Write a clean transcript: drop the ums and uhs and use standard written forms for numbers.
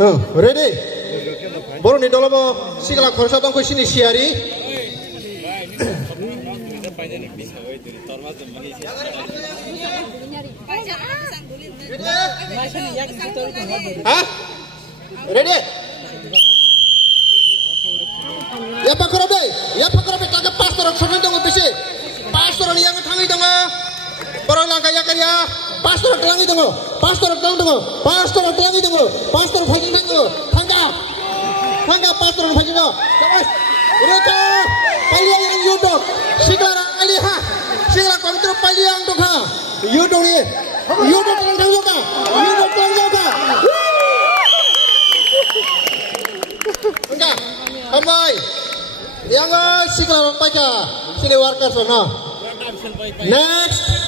Ready? Boroni dolobo sigala khorsa tongko sini siari. Hah? Ready? Ya pakorobe, taga pastor khorna dongo bisi. Pastor yang thangi dongo. Para langkah ya karya. Pastor telangi dongo. Pastor telangi dongo. Pastor telangi dongo. Pastor phajing dongo. Thangga pastor phajing dongo. Terus. Ureka. Paliang yang yudok. Sigara aliha. Sigara kontrol paliang dokha. Yudok ni. Yudok telang doka. Yudok telang doka. Enggak. Amai. Yang sigara pakai. Sini workers no. Next.